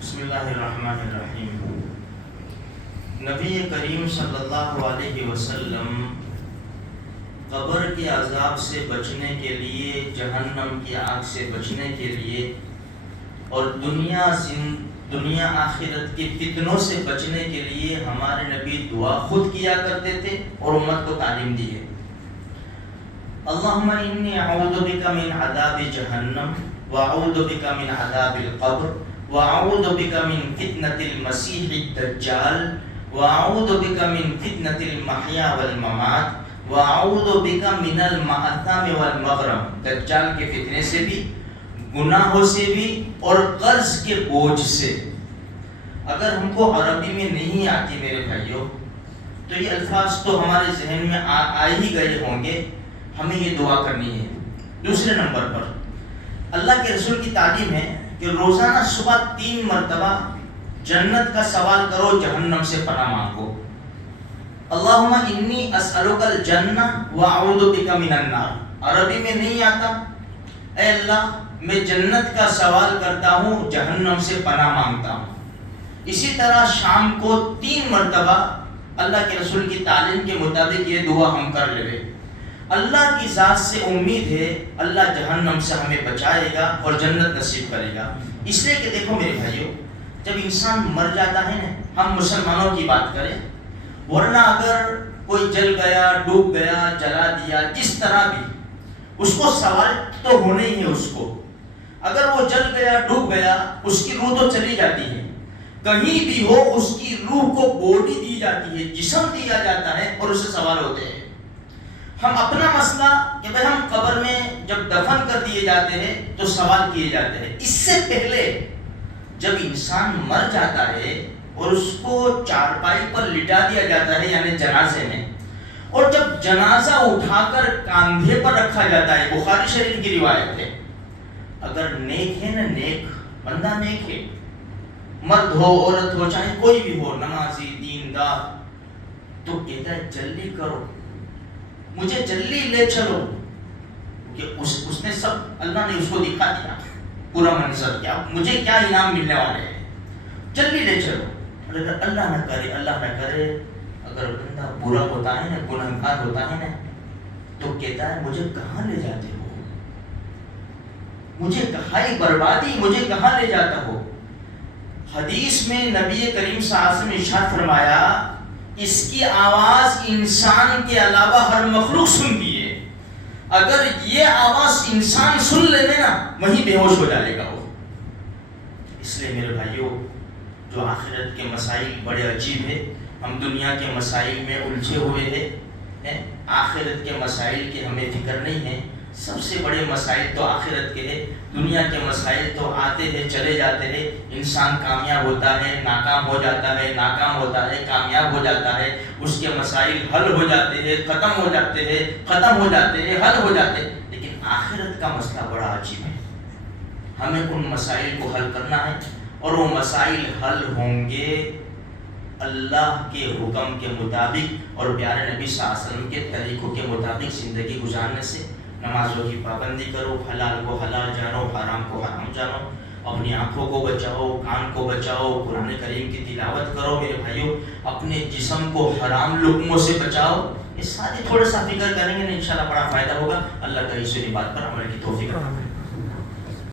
بسم اللہ الرحمن الرحیم۔ نبی کریم صلی اللہ علیہ وسلم قبر کے عذاب سے بچنے کے لیے، جہنم کی آگ سے بچنے کے لیے اور دنیا آخرت کے فتنوں سے بچنے کے لیے ہمارے نبی دعا خود کیا کرتے تھے اور امت کو تعلیم دی ہے۔ اللہم انی اعوذ بک من عذاب جہنم واعوذ بک من عذاب القبر واعوذ بک من فتنة المسیح الدجال واعوذ بک من فتنة المحیا والممات واعوذ بک من المأثم والمغرم۔ دجال کے فتنے سے بھی، گناہوں سے بھی اور قرض کے بوجھ سے۔ اگر ہم کو عربی میں نہیں آتی میرے بھائیوں تو یہ الفاظ تو ہمارے ذہن میں آ ہی گئے ہوں گے، ہمیں یہ دعا کرنی ہے۔ دوسرے نمبر پر اللہ کے رسول کی تعلیم ہے کہ روزانہ صبح 3 مرتبہ جنت کا سوال کرو، جہنم سے پناہ مانگو۔ اللہم انی اسألک الجنہ واعوذ بک من النار۔ عربی میں نہیں آتا، اے اللہ میں جنت کا سوال کرتا ہوں، جہنم سے پناہ مانگتا ہوں۔ اسی طرح شام کو 3 مرتبہ اللہ کے رسول کی تعلیم کے مطابق یہ دعا ہم کر لے۔ اللہ کی ذات سے امید ہے اللہ جہنم سے ہمیں بچائے گا اور جنت نصیب کرے گا۔ اس لیے کہ دیکھو میرے بھائیوں، جب انسان مر جاتا ہے نا، ہم مسلمانوں کی بات کریں، ورنہ اگر کوئی جل گیا، ڈوب گیا، جلا دیا، جس طرح بھی، اس کو سوال تو ہونے ہی ہے۔ اس کو اگر وہ جل گیا، ڈوب گیا، اس کی روح تو چلی جاتی ہے، کہیں بھی ہو اس کی روح کو باڈی دی جاتی ہے، جسم دیا جاتا ہے اور اسے سوال ہوتے ہیں۔ ہم اپنا مسئلہ کہ بھئی ہم قبر میں جب دفن کر دیے جاتے ہیں تو سوال کیے جاتے ہیں۔ اس سے پہلے جب انسان مر جاتا ہے اور اس کو چارپائی پر لٹا دیا جاتا ہے یعنی جنازے میں، اور جب جنازہ اٹھا کر کاندھے پر رکھا جاتا ہے، بخاری شریف کی روایت ہے، اگر نیک ہے نا، نیک بندہ نیک ہے، مرد ہو عورت ہو چاہے کوئی بھی ہو، نمازی دیندار، تو کہتا ہے جلدی کرو، مجھے جلدی لے چلو، کہ اس نے سب، اللہ نے اس کو دکھا دیا پورا منظر، کیا مجھے کیا انعام ملنے والے ہیں، جلدی لے چلو۔ اور اگر اللہ نہ کرے، اللہ نہ کرے، اگر بندہ برا ہوتا ہے نا، گنہگار ہوتا ہے نا، تو کہتا ہے مجھے کہاں لے جاتے ہو، مجھے کہاں بربادی، مجھے کہاں لے جاتا ہو۔ حدیث میں نبی کریم صلی اللہ علیہ وسلم نے ارشاد فرمایا، اس کی آواز انسان کے علاوہ ہر مخلوق سنتی ہے، اگر یہ آواز انسان سن لے نا، وہیں بے ہوش ہو جائے گا وہ۔ اس لیے میرے بھائیوں، جو آخرت کے مسائل بڑے عجیب ہیں، ہم دنیا کے مسائل میں الجھے ہوئے ہیں، آخرت کے مسائل کی ہمیں فکر نہیں ہے۔ سب سے بڑے مسائل تو آخرت کے ہیں، دنیا کے مسائل تو آتے ہیں چلے جاتے ہیں، انسان کامیاب ہوتا ہے، ناکام ہو جاتا ہے، ناکام ہوتا ہے، کامیاب ہو جاتا ہے، اس کے مسائل حل ہو جاتے ہیں، ختم ہو جاتے ہیں، ختم ہو جاتے ہیں، حل ہو جاتے ہیں۔ لیکن آخرت کا مسئلہ بڑا عجیب ہے، ہمیں ان مسائل کو حل کرنا ہے، اور وہ مسائل حل ہوں گے اللہ کے حکم کے مطابق اور پیارے نبی صلی اللہ علیہ وسلم کے طریقوں کے مطابق زندگی گزارنے سے۔ نمازوں کی پابندی کرو، حلال کو حلال جانو، حرام کو حرام جانو، اپنی آنکھوں کو بچاؤ، کان کو بچاؤ، قرآن کریم کی تلاوت کرو میرے بھائیوں، اپنے جسم کو حرام لقموں سے بچاؤ۔ یہ ساری تھوڑا سا فکر کریں گے نا، انشاءاللہ بڑا فائدہ ہوگا۔ اللہ کا اس بات پر عمل کی توفیق عطا فرمائے۔